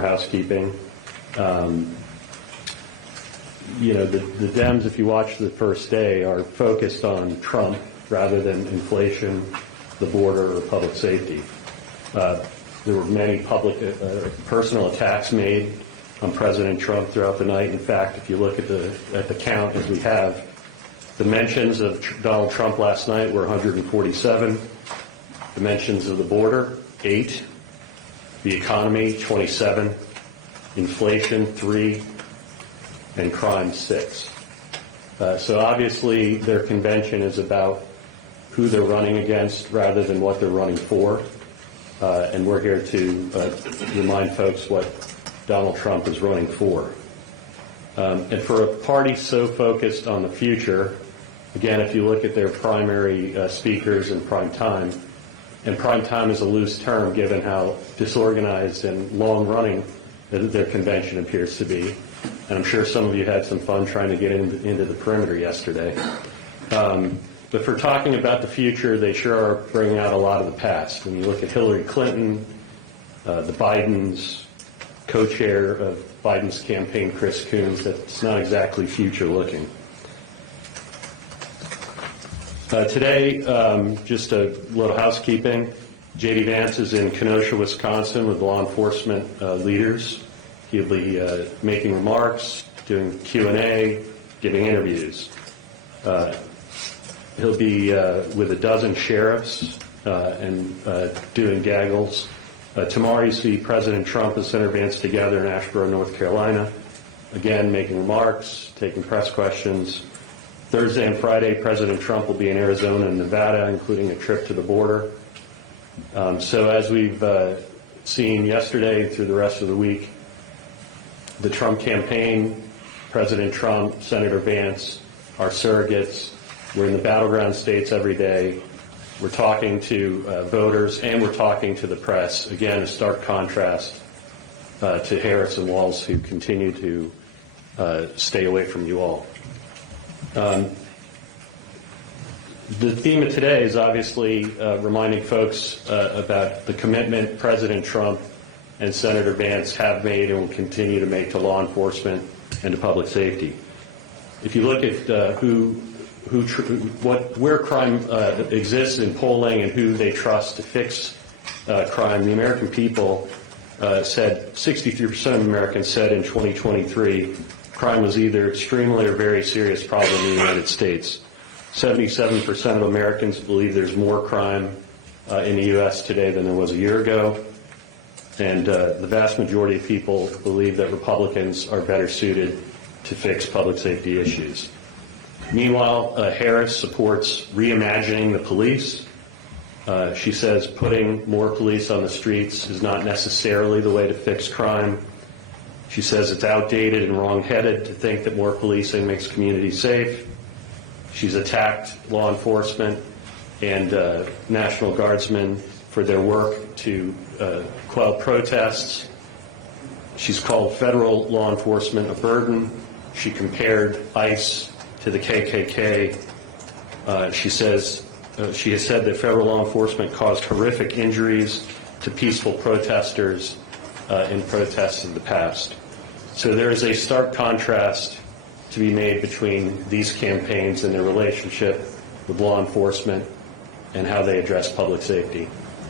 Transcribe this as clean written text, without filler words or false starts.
more housekeeping. You know, the Dems, if you watch the first day, are focused on Trump rather than inflation, the border, or public safety. There were many public personal attacks made on President Trump throughout the night. In fact, if you look at the count as we have, the mentions of Donald Trump last night were 147. The mentions of the border, 8. The economy, 27. Inflation, 3. And crime, 6. So obviously their convention is about who they're running against rather than what they're running for. And we're here to remind folks what Donald Trump is running for. And for a party so focused on the future, again, if you look at their primary speakers in prime time, and prime time is a loose term given how disorganized and long-running their convention appears to be. And I'm sure some of you had some fun trying to get into the perimeter yesterday. But for talking about the future, they sure are bringing out a lot of the past. When you look at Hillary Clinton, the Bidens, co-chair of Biden's campaign, Chris Coons, that's not exactly future-looking. Today, just a little housekeeping. J.D. Vance is in Kenosha, Wisconsin with law enforcement leaders. He'll be making remarks, doing Q&A, giving interviews. He'll be with a dozen sheriffs and doing gaggles. Tomorrow you see President Trump and Senator Vance together in Asheboro, North Carolina, again making remarks, taking press questions. Thursday and Friday, President Trump will be in Arizona and Nevada, including a trip to the border. So as we've seen yesterday through the rest of the week, the Trump campaign, President Trump, Senator Vance, our surrogates, we're in the battleground states every day. We're talking to voters and we're talking to the press. Again, a stark contrast to Harris and Walz, who continue to stay away from you all. The theme of today is obviously reminding folks about the commitment President Trump and Senator Vance have made and will continue to make to law enforcement and to public safety. If you look at where crime exists in polling and who they trust to fix crime, the American people said 63% of Americans said in 2023 crime was either extremely or very serious problem in the United States. 77% of Americans believe there's more crime in the U.S. today than there was a year ago. And the vast majority of people believe that Republicans are better suited to fix public safety issues. Meanwhile, Harris supports reimagining the police. She says putting more police on the streets is not necessarily the way to fix crime. She says it's outdated and wrong-headed to think that more policing makes communities safe. She's attacked law enforcement and National Guardsmen for their work to quell protests. She's called federal law enforcement a burden. She compared ICE to the KKK. She has said that federal law enforcement caused horrific injuries to peaceful protesters in protests in the past. So there is a stark contrast to be made between these campaigns and their relationship with law enforcement and how they address public safety.